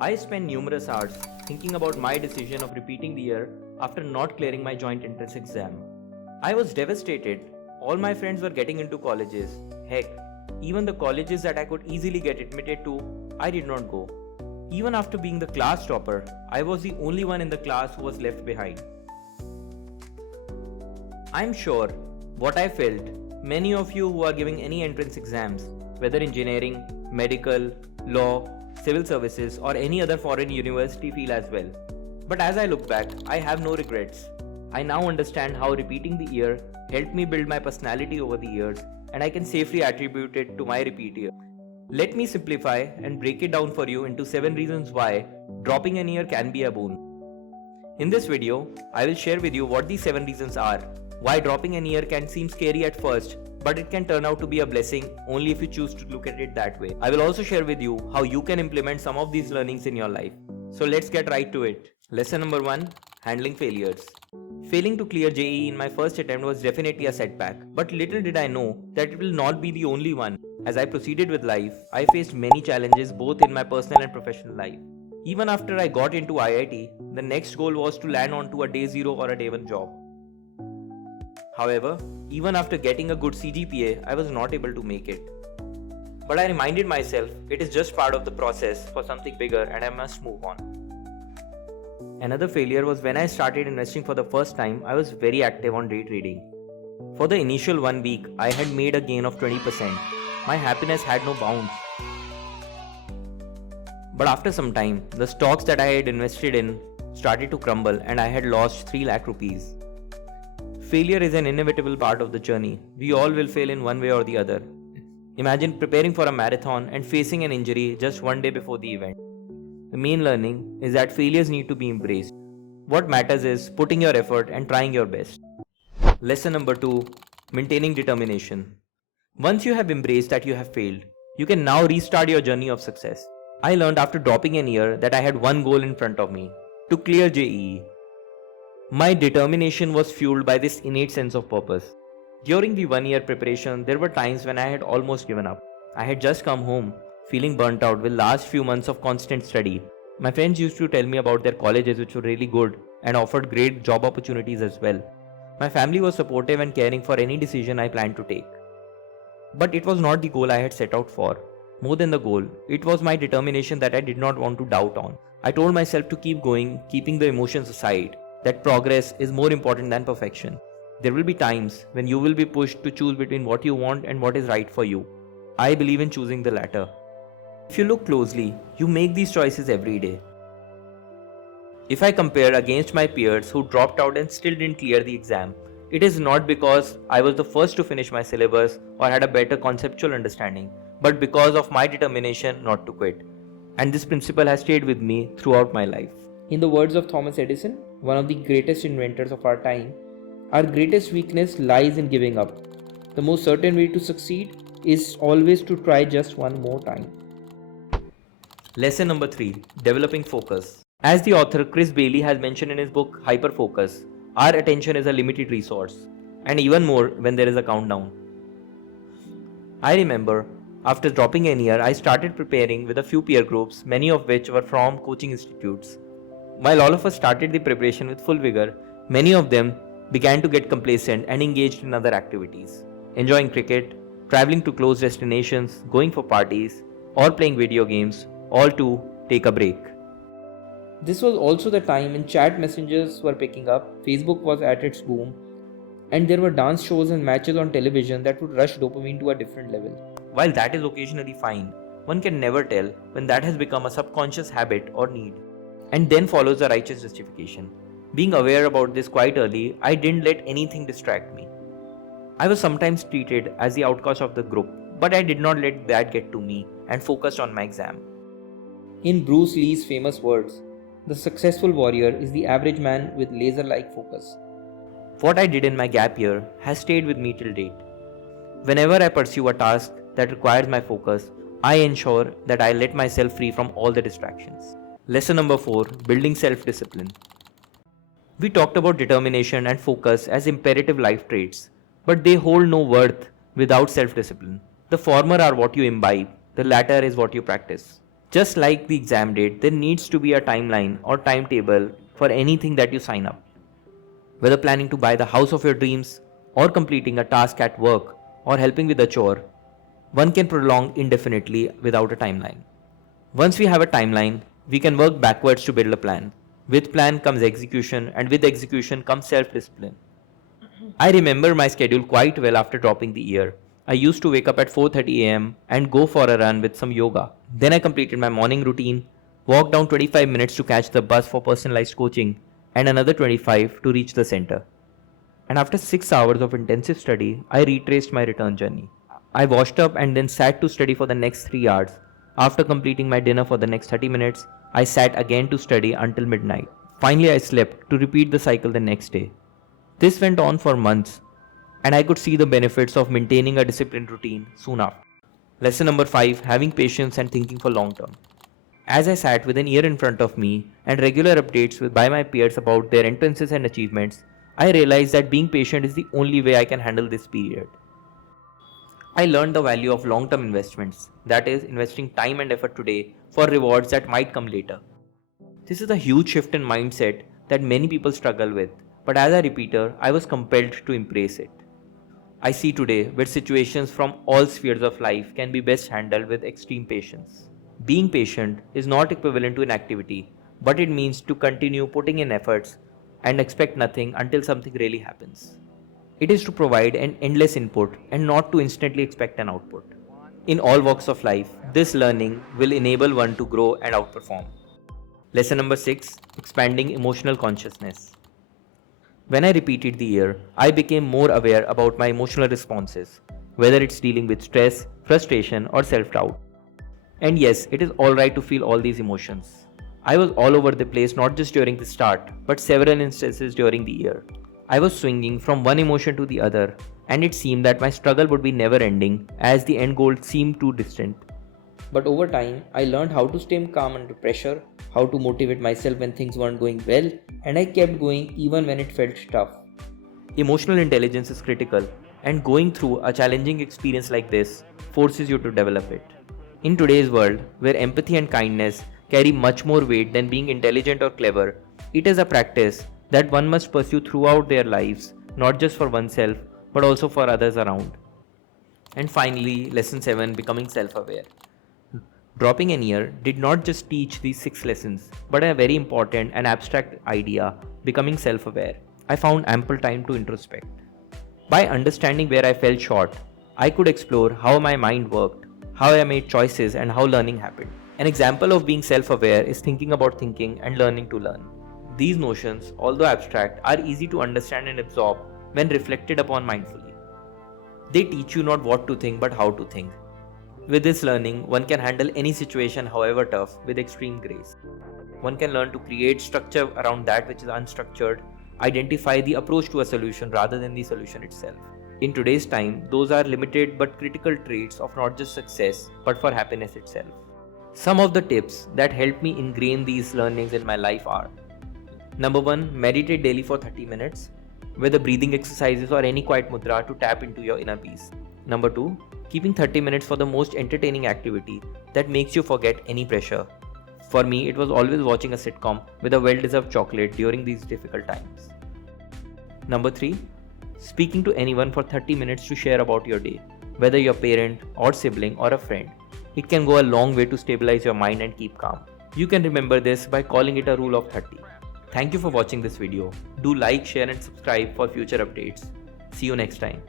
I spent numerous hours thinking about my decision of repeating the year after not clearing my joint entrance exam. I was devastated. All my friends were getting into colleges. Heck, even the colleges that I could easily get admitted to, I did not go. Even after being the class topper, I was the only one in the class who was left behind. I'm sure what I felt, many of you who are giving any entrance exams, whether engineering, medical, law, civil services or any other foreign university feel as well. But as I look back, I have no regrets. I now understand how repeating the year helped me build my personality over the years, and I can safely attribute it to my repeat year. Let me simplify and break it down for you into 7 reasons why dropping an year can be a boon. In this video, I will share with you what these 7 reasons are, why dropping an year can seem scary at first, but it can turn out to be a blessing only if you choose to look at it that way. I will also share with you how you can implement some of these learnings in your life. So let's get right to it. Lesson number 1, handling failures. Failing to clear JEE in my first attempt was definitely a setback, but little did I know that it will not be the only one. As I proceeded with life, I faced many challenges both in my personal and professional life. Even after I got into IIT, the next goal was to land onto a day 0 or a day 1 job. However, even after getting a good CGPA, I was not able to make it. But I reminded myself it is just part of the process for something bigger and I must move on. Another failure was when I started investing for the first time. I was very active on day trading. For the initial 1 week, I had made a gain of 20%. My happiness had no bounds. But after some time, the stocks that I had invested in started to crumble and I had lost 3 lakh rupees. Failure is an inevitable part of the journey. We all will fail in one way or the other. Imagine preparing for a marathon and facing an injury just 1 day before the event. The main learning is that failures need to be embraced. What matters is putting your effort and trying your best. Lesson number 2, maintaining determination. Once you have embraced that you have failed, you can now restart your journey of success. I learned after dropping an year that I had one goal in front of me, to clear JEE. My determination was fueled by this innate sense of purpose. During the 1 year preparation, there were times when I had almost given up. I had just come home, feeling burnt out with last few months of constant study. My friends used to tell me about their colleges which were really good and offered great job opportunities as well. My family was supportive and caring for any decision I planned to take. But it was not the goal I had set out for. More than the goal, it was my determination that I did not want to doubt on. I told myself to keep going, keeping the emotions aside, that progress is more important than perfection. There will be times when you will be pushed to choose between what you want and what is right for you. I believe in choosing the latter. If you look closely, you make these choices every day. If I compare against my peers who dropped out and still didn't clear the exam, it is not because I was the first to finish my syllabus or had a better conceptual understanding, but because of my determination not to quit. And this principle has stayed with me throughout my life. In the words of Thomas Edison, one of the greatest inventors of our time, our greatest weakness lies in giving up. The most certain way to succeed is always to try just one more time. Lesson number 3, developing focus. As the author Chris Bailey has mentioned in his book Hyperfocus, our attention is a limited resource, and even more when there is a countdown. I remember after dropping an year, I started preparing with a few peer groups, many of which were from coaching institutes. While all of us started the preparation with full vigor, many of them began to get complacent and engaged in other activities, enjoying cricket, traveling to close destinations, going for parties, or playing video games, all to take a break. This was also the time when chat messengers were picking up, Facebook was at its boom, and there were dance shows and matches on television that would rush dopamine to a different level. While that is occasionally fine, one can never tell when that has become a subconscious habit or need, and then follows a righteous justification. Being aware about this quite early, I didn't let anything distract me. I was sometimes treated as the outcast of the group, but I did not let that get to me and focused on my exam. In Bruce Lee's famous words, the successful warrior is the average man with laser-like focus. What I did in my gap year has stayed with me till date. Whenever I pursue a task that requires my focus, I ensure that I let myself free from all the distractions. Lesson number 4, building self-discipline. We talked about determination and focus as imperative life traits, but they hold no worth without self-discipline. The former are what you imbibe, the latter is what you practice. Just like the exam date, there needs to be a timeline or timetable for anything that you sign up. Whether planning to buy the house of your dreams, or completing a task at work, or helping with a chore, one can prolong indefinitely without a timeline. Once we have a timeline, we can work backwards to build a plan. With plan comes execution, and with execution comes self-discipline. I remember my schedule quite well after dropping the year. I used to wake up at 4:30 am and go for a run with some yoga. Then I completed my morning routine, walked down 25 minutes to catch the bus for personalized coaching, and another 25 to reach the center. And after 6 hours of intensive study, I retraced my return journey. I washed up and then sat to study for the next 3 hours. After completing my dinner for the next 30 minutes, I sat again to study until midnight. Finally, I slept to repeat the cycle the next day. This went on for months, and I could see the benefits of maintaining a disciplined routine soon after. Lesson number 5: having patience and thinking for long term. As I sat with an year in front of me and regular updates by my peers about their entrances and achievements, I realized that being patient is the only way I can handle this period. I learned the value of long term investments, that is, investing time and effort today for rewards that might come later. This is a huge shift in mindset that many people struggle with, but as a repeater, I was compelled to embrace it. I see today where situations from all spheres of life can be best handled with extreme patience. Being patient is not equivalent to inactivity, but it means to continue putting in efforts and expect nothing until something really happens. It is to provide an endless input and not to instantly expect an output. In all walks of life, this learning will enable one to grow and outperform. Lesson number 6: expanding emotional consciousness. When I repeated the year, I became more aware about my emotional responses, whether it's dealing with stress, frustration, or self-doubt. And yes, it is alright to feel all these emotions. I was all over the place not just during the start, but several instances during the year. I was swinging from one emotion to the other, and it seemed that my struggle would be never ending as the end goal seemed too distant. But over time, I learned how to stay calm under pressure, how to motivate myself when things weren't going well, and I kept going even when it felt tough. Emotional intelligence is critical, and going through a challenging experience like this forces you to develop it. In today's world, where empathy and kindness carry much more weight than being intelligent or clever, it is a practice that one must pursue throughout their lives, not just for oneself, but also for others around. And finally, lesson 7: becoming self-aware. Dropping an year did not just teach these 6 lessons, but a very important and abstract idea: becoming self-aware. I found ample time to introspect. By understanding where I fell short, I could explore how my mind worked, how I made choices, and how learning happened. An example of being self-aware is thinking about thinking and learning to learn. These notions, although abstract, are easy to understand and absorb when reflected upon mindfully. They teach you not what to think but how to think. With this learning, one can handle any situation, however tough, with extreme grace. One can learn to create structure around that which is unstructured, identify the approach to a solution rather than the solution itself. In today's time, those are limited but critical traits of not just success, but for happiness itself. Some of the tips that helped me ingrain these learnings in my life are: Number 1, meditate daily for 30 minutes, whether breathing exercises or any quiet mudra to tap into your inner peace. Number 2, keeping 30 minutes for the most entertaining activity that makes you forget any pressure. For me, it was always watching a sitcom with a well-deserved chocolate during these difficult times. Number 3, speaking to anyone for 30 minutes to share about your day, whether your parent or sibling or a friend. It can go a long way to stabilize your mind and keep calm. You can remember this by calling it a rule of 30. Thank you for watching this video. Do like, share and subscribe for future updates. See you next time.